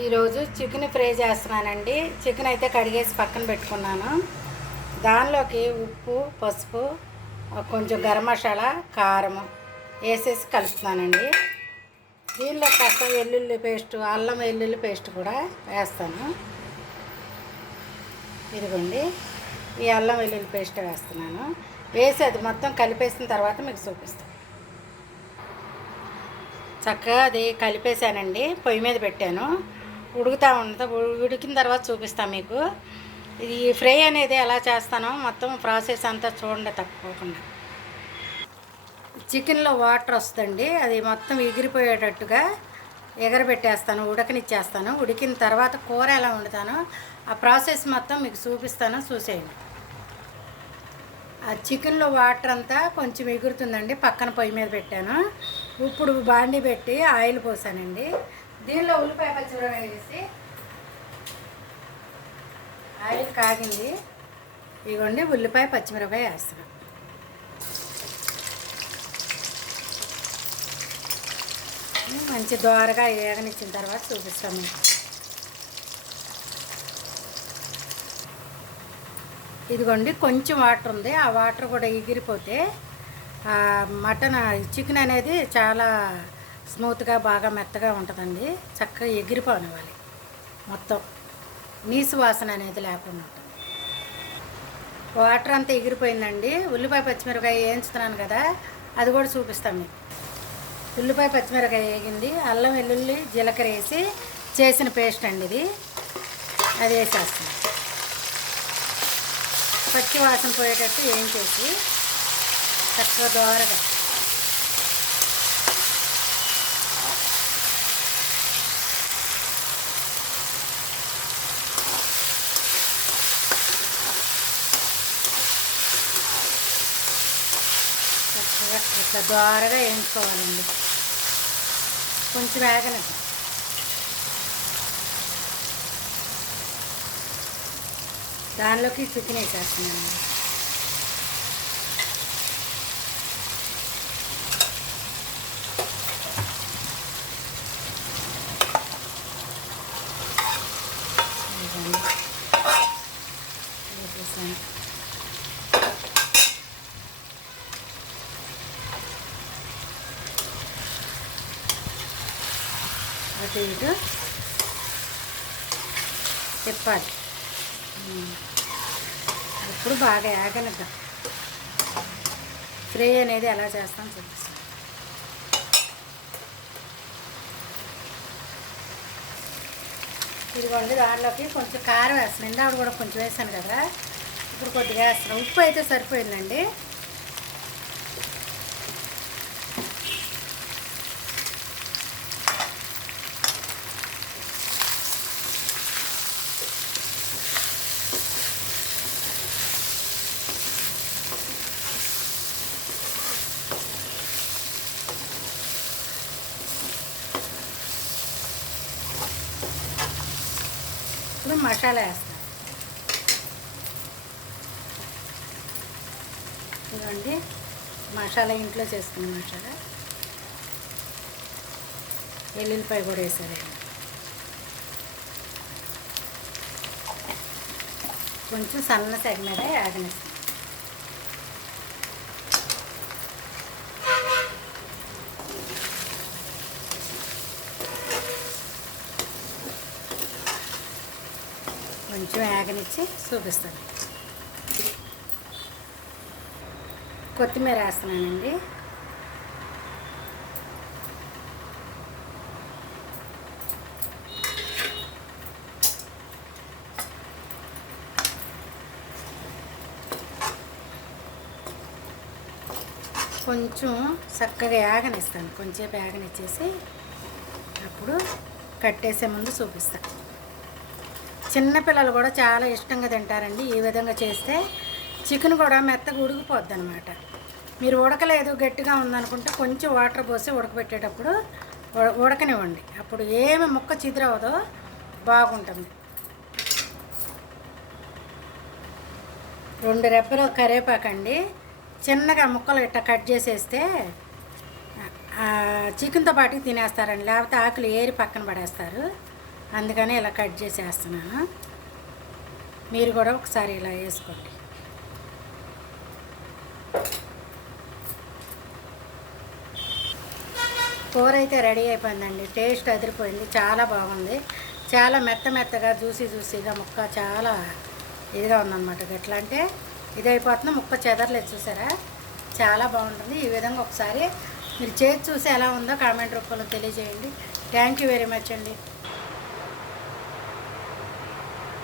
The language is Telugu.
ఈరోజు చికెన్ ఫ్రై చేస్తున్నానండి. చికెన్ అయితే కడిగేసి పక్కన పెట్టుకున్నాను. దానిలోకి ఉప్పు, పసుపు, కొంచెం గరం మసాలా, కారం వేసేసి కలుపుతున్నానండి. దీనిలో కాస్త వెల్లుల్లి పేస్ట్, అల్లం వెల్లుల్లి పేస్ట్ కూడా వేస్తాను. ఇదిగోండి, ఈ అల్లం వెల్లుల్లి పేస్ట్ వేస్తున్నాను. వేసి అది మొత్తం కలిపేసిన తర్వాత మీకు చూపిస్తాను. చక్కగా అది కలిపేసానండి. పొయ్యి మీద పెట్టాను, ఉడుకుతూ ఉంటుంది. ఉడికిన తర్వాత చూపిస్తాను మీకు. ఇది ఫ్రై అనేది ఎలా చేస్తానో మొత్తం ప్రాసెస్ అంతా చూడండి తప్పకుండా. చికెన్లో వాటర్ వస్తుందండి, అది మొత్తం ఎగిరిపోయేటట్టుగా ఎగరబెట్టేస్తాను, ఉడకనిచ్చేస్తాను. ఉడికిన తర్వాత కూర ఎలా వండుతానో ఆ ప్రాసెస్ మొత్తం మీకు చూపిస్తాను, చూసేయండి. ఆ చికెన్లో వాటర్ అంతా కొంచెం ఎగురుతుందండి. పక్కన పొయ్యి మీద పెట్టాను. ఇప్పుడు బాండి పెట్టి ఆయిల్ పోసానండి. దీనిలో ఉల్లిపాయ పచ్చిమిరపకాయ వేసి ఆయిల్ కాగింది. ఇదిగోండి, ఉల్లిపాయ పచ్చిమిరపకాయ వేస్తున్నాను. మంచి దోరగా ఏగనిచ్చిన తర్వాత చూపిస్తాము. ఇదిగోండి, కొంచెం వాటర్ ఉంది. ఆ వాటర్ కూడా ఎగిరిపోతే మటన్ చికెన్ అనేది చాలా స్మూత్గా బాగా మెత్తగా ఉంటుందండి. చక్కగా ఎగిరిపోనివ్వాలి, మొత్తం నీసు వాసన అనేది లేకుండా ఉంటుంది. వాటర్ అంతా ఎగిరిపోయిందండి. ఉల్లిపాయ పచ్చిమిరపకాయ వేయించుతున్నాను కదా, అది కూడా చూపిస్తాను మీకు. ఉల్లిపాయ పచ్చిమిరపకాయ వేగింది. అల్లం వెల్లుల్లి జీలకర్ర వేసి చేసిన పేస్ట్ అండి ఇది, అది వేసేస్తాను. పచ్చి వాసన పోయేటట్టు వేయించేసి చక్కగా దోరగా చక్కగా ఇట్లా దోరగా వేయించుకోవాలండి. కొంచెం వేగనిద్దాం. దానిలోకి చికెన్ వేసేస్తున్నాను. వేసేసాను. అటు ఇటు తిప్పాలి. ఇప్పుడు బాగా ఏగనిద్దాం. ఫ్రై అనేది ఎలా చేస్తాం చూపిస్తాం. ఇదిగోండి, దాంట్లోకి కొంచెం కారం వేస్తాను. ఇందాక కూడా కొంచెం వేసాను కదా, ఇప్పుడు కొద్దిగా వేస్తాను. ఉప్పు అయితే సరిపోయిందండి. ఇప్పుడు మసాలా వేస్తాను. ఇదిగోండి, మసాలా ఇంట్లో చేసుకున్న మసాలా. వెల్లుల్లిపాయ కూడా వేసారండి. కొంచెం సన్న సెగ మీద ఆగనిస్తాను. కొంచెం ఆగనిచ్చి చూపిస్తాను. కొత్తిమీర వేస్తున్నానండి. కొంచెం చక్కగా ఆగనిస్తాను. కొంచెంసేపు ఆగనిచ్చేసి అప్పుడు కట్టేసే ముందు చూపిస్తాను. చిన్నపిల్లలు కూడా చాలా ఇష్టంగా తింటారండి. ఈ విధంగా చేస్తే చికెన్ కూడా మెత్తగా ఉడికిపోద్ది అనమాట. మీరు ఉడకలేదు, గట్టిగా ఉందనుకుంటే కొంచెం వాటర్ పోసి ఉడకబెట్టేటప్పుడు ఉడకనివ్వండి. అప్పుడు ఏమి ముక్క చిదిరవదో బాగుంటుంది. 2 రెబ్బలు కరివేపాకండి, చిన్నగా ముక్కలు ఇట్లా కట్ చేసేస్తే చికెన్తో పాటు తినేస్తారండి. లేకపోతే ఆకులు ఏరి పక్కన పడేస్తారు. అందుకని ఇలా కట్ చేసేస్తున్నాను. మీరు కూడా ఒకసారి ఇలా వేసుకోండి. కూర అయితే రెడీ అయిపోయిందండి. టేస్ట్ అదిరిపోయింది, చాలా బాగుంది. చాలా మెత్తగా జ్యూసీగా ముక్క చాలా ఇదిగా ఉందన్నమాట. ఎట్లా అంటే ఇది అయిపోతున్నా ముక్క చెదరలేదు, చూసారా? చాలా బాగుంటుంది. ఈ విధంగా ఒకసారి మీరు చేసి చూసి ఎలా ఉందో కామెంట్ రూపంలో తెలియజేయండి. థ్యాంక్ యూ వెరీ మచ్ అండి.